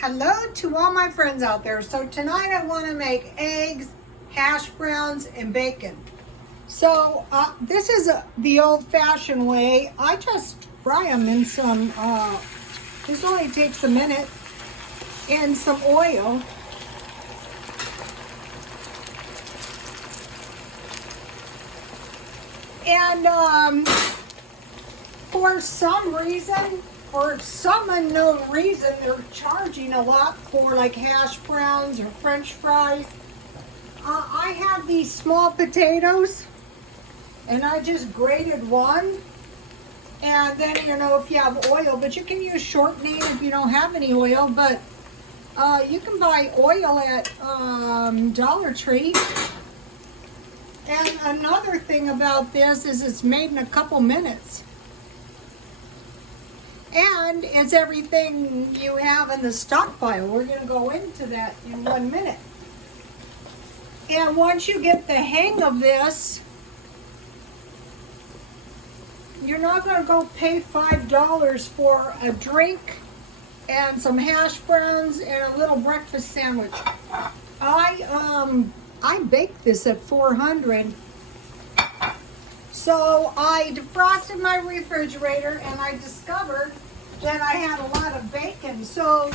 Hello to all my friends out there. So tonight I want to make eggs, hash browns, and bacon. So this is the old-fashioned way. I just fry them in some, this only takes a minute, in some oil. And for some reason, for some unknown reason, they're charging a lot for like hash browns or French fries. I have these small potatoes, and I just grated one. And then, you know, if you have oil, but you can use shortening if you don't have any oil, but you can buy oil at Dollar Tree. And another thing about this is it's made in a couple minutes. And it's everything you have in the stockpile. We're going to go into that in 1 minute. And once you get the hang of this, you're not going to go pay $5 for a drink and some hash browns and a little breakfast sandwich. I baked this at 400. So I defrosted my refrigerator and I discovered that I had a lot of bacon. So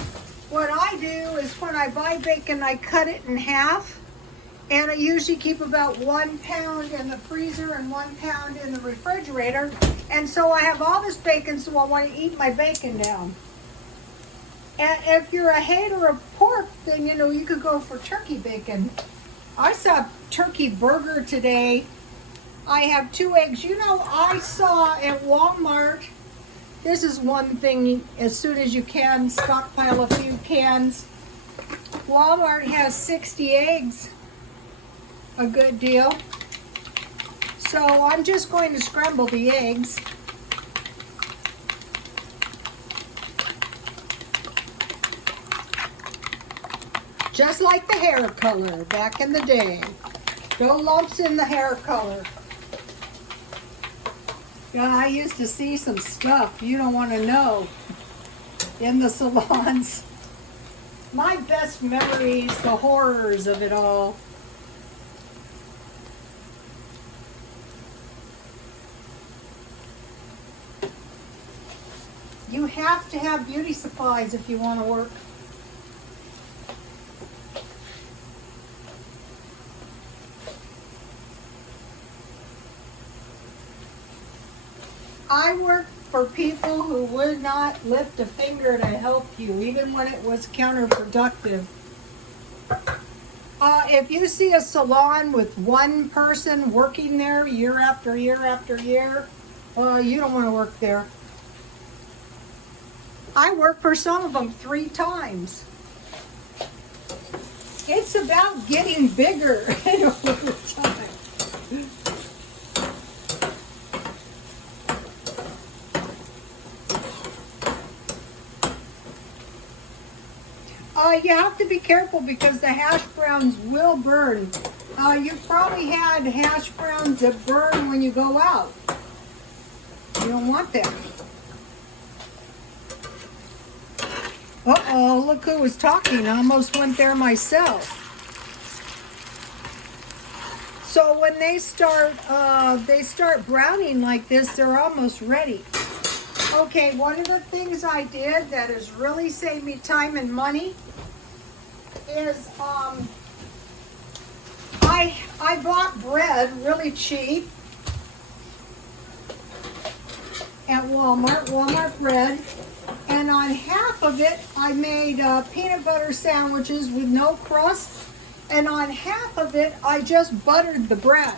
what I do is when I buy bacon, I cut it in half. And I usually keep about 1 pound in the freezer and 1 pound in the refrigerator. And so I have all this bacon, so I want to eat my bacon down. And if you're a hater of pork, then you know you could go for turkey bacon. I saw turkey burger today. I have 2 eggs. You know, I saw at Walmart, this is one thing, as soon as you can, stockpile a few cans. Walmart has 60 eggs. A good deal. So I'm just going to scramble the eggs. Just like the hair color back in the day. No lumps in the hair color. Yeah, I used to see some stuff you don't want to know in the salons. My best memories, the horrors of it all. You have to have beauty supplies if you want to work. I worked for people who would not lift a finger to help you, even when it was counterproductive. If you see a salon with one person working there year after year after year, you don't want to work there. I worked for some of them 3 times. It's about getting bigger over time. You have to be careful because the hash browns will burn. You've probably had hash browns that burn when you go out. You don't want that. Uh-oh, look who was talking. I almost went there myself. So when they start browning like this, they're almost ready. Okay, one of the things I did that has really saved me time and money is I bought bread really cheap at Walmart bread. And on half of it, I made peanut butter sandwiches with no crust. And on half of it, I just buttered the bread.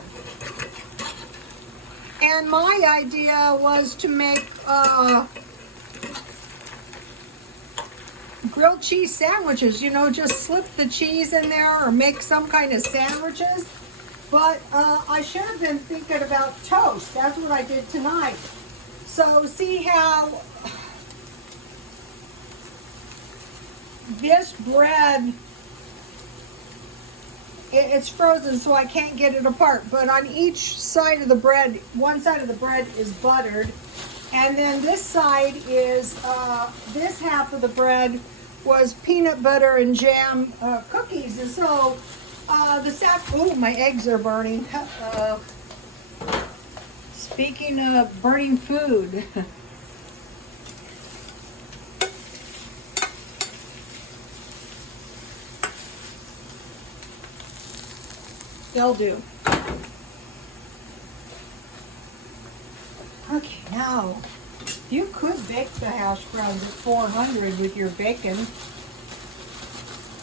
And my idea was to make grilled cheese sandwiches. You know, just slip the cheese in there or make some kind of sandwiches. But I should have been thinking about toast. That's what I did tonight. So see how this bread, it's frozen so I can't get it apart, but on each side of the bread, one side of the bread is buttered, and then this side is, this half of the bread was peanut butter and jam cookies. And so oh, my eggs are burning. Speaking of burning food, they'll do. Okay, now you could bake the hash browns at 400 with your bacon.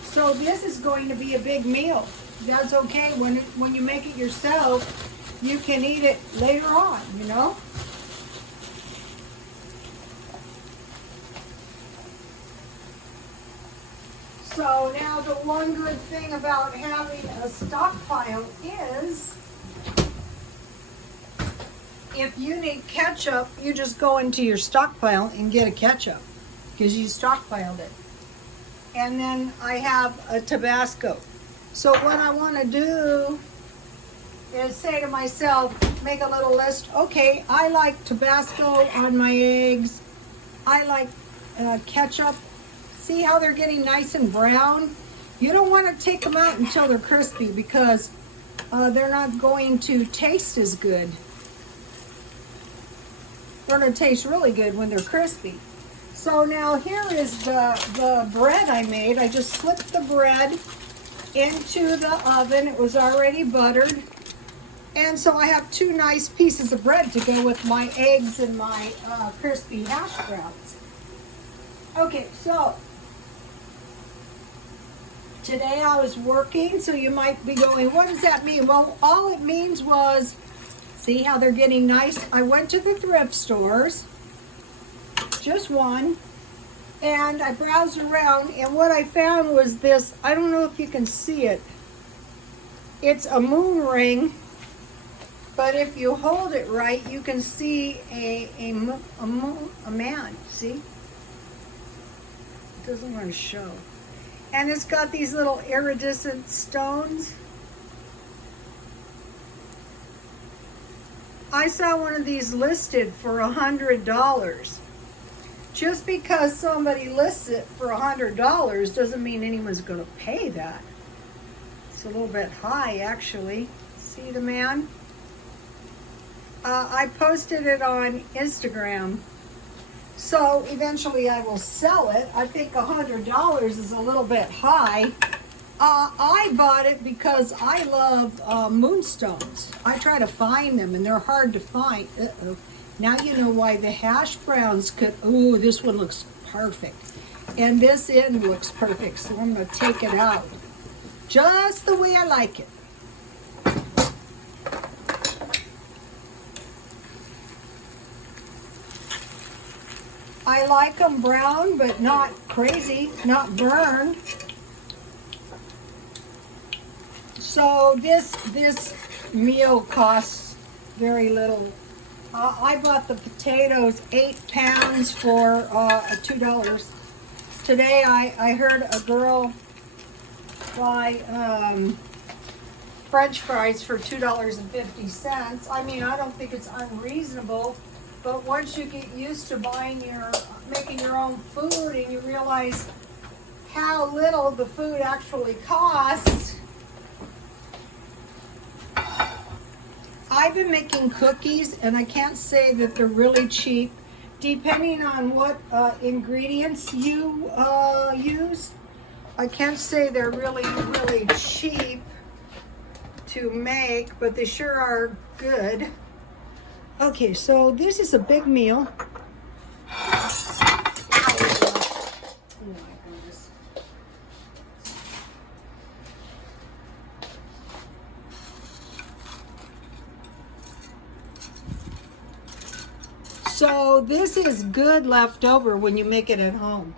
So this is going to be a big meal. That's okay. When you make it yourself, you can eat it later on, you know? So now the one good thing about having a stockpile is if you need ketchup, you just go into your stockpile and get a ketchup because you stockpiled it. And then I have a Tabasco. So what I want to do is say to myself, make a little list. Okay, I like Tabasco on my eggs. I like ketchup. See how they're getting nice and brown? You don't want to take them out until they're crispy because they're not going to taste as good. They're going to taste really good when they're crispy. So now here is the bread I made. I just slipped the bread into the oven. It was already buttered. And so I have two nice pieces of bread to go with my eggs and my crispy hash browns. Okay, so today I was working, so you might be going, what does that mean? Well, all it means was, see how they're getting nice? I went to the thrift stores, just one, and I browsed around, and what I found was this, I don't know if you can see it. It's a moon ring, but if you hold it right, you can see a man, see? It doesn't want to show. And it's got these little iridescent stones. I saw one of these listed for $100. Just because somebody lists it for $100 doesn't mean anyone's going to pay that. It's a little bit high, actually. See the man? I posted it on Instagram. So eventually I will sell it. I think $100 is a little bit high. I bought it because I love moonstones. I try to find them and they're hard to find. Uh-oh. Now you know why the hash browns could, ooh, this one looks perfect. And this end looks perfect, so I'm gonna take it out. Just the way I like it. I like them brown, but not crazy, not burned. So this meal costs very little. I bought the potatoes 8 pounds for $2. Today I heard a girl buy French fries for $2.50. I mean, I don't think it's unreasonable. But once you get used to making your own food and you realize how little the food actually costs. I've been making cookies and I can't say that they're really cheap. Depending on what ingredients you use, I can't say they're really, really cheap to make, but they sure are good. Okay, so this is a big meal. Oh my goodness. So this is good leftover when you make it at home.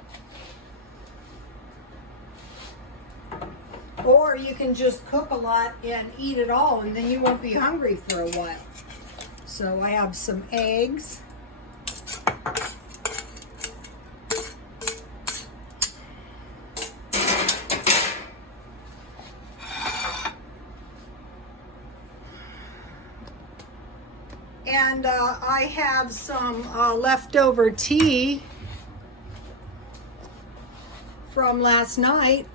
Or you can just cook a lot and eat it all and then you won't be hungry for a while. So I have some eggs. And I have some leftover tea from last night.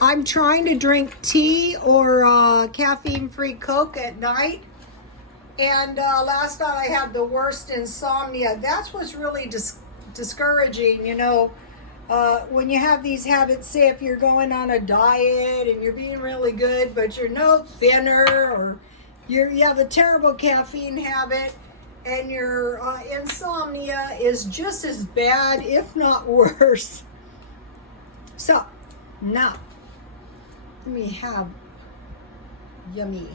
I'm trying to drink tea or caffeine-free Coke at night. And last night I had the worst insomnia. That's what's really discouraging, you know. When you have these habits, say if you're going on a diet and you're being really good, but you're no thinner, or you have a terrible caffeine habit, and your insomnia is just as bad, if not worse. So, now, let me have yummy.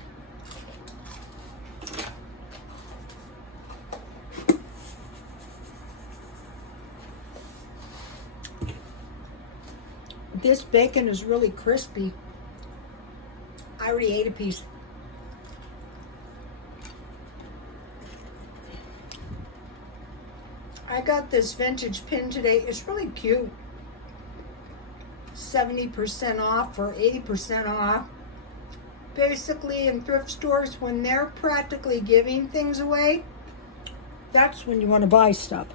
This bacon is really crispy. I already ate a piece. I got this vintage pin today. It's really cute. 70% off or 80% off. Basically, in thrift stores, when they're practically giving things away, that's when you want to buy stuff.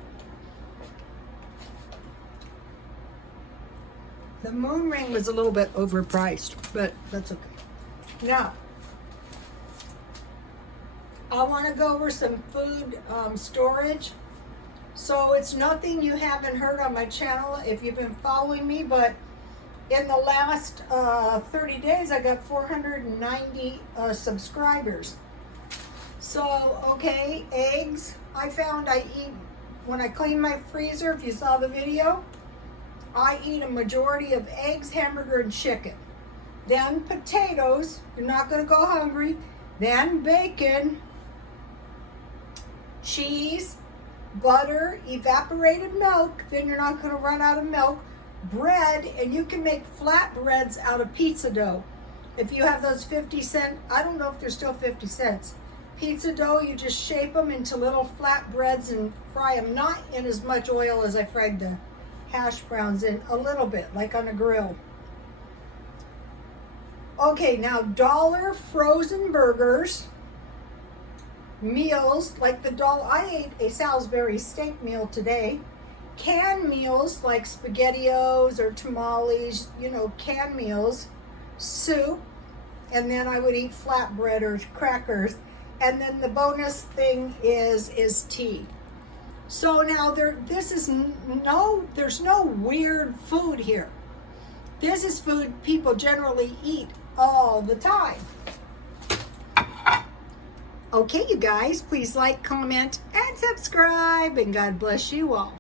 The moon ring was a little bit overpriced, but that's okay. Now, I want to go over some food storage. So it's nothing you haven't heard on my channel if you've been following me, but in the last 30 days, I got 490 subscribers. So, okay, eggs. I found I eat, when I clean my freezer, if you saw the video, I eat a majority of eggs, hamburger, and chicken. Then potatoes, you're not going to go hungry. Then bacon, cheese, butter, evaporated milk, then you're not going to run out of milk, bread, and you can make flatbreads out of pizza dough. If you have those 50-cent, I don't know if they're still 50 cents, pizza dough, you just shape them into little flatbreads and fry them, not in as much oil as I fried the hash browns in, a little bit, like on a grill. Okay, now dollar frozen burgers, meals, like the dollar, I ate a Salisbury steak meal today. Canned meals like SpaghettiOs or tamales, you know, canned meals, soup, and then I would eat flatbread or crackers. And then the bonus thing is tea. So now there's no weird food here. This is food people generally eat all the time. Okay, you guys, please like, comment, and subscribe, and God bless you all.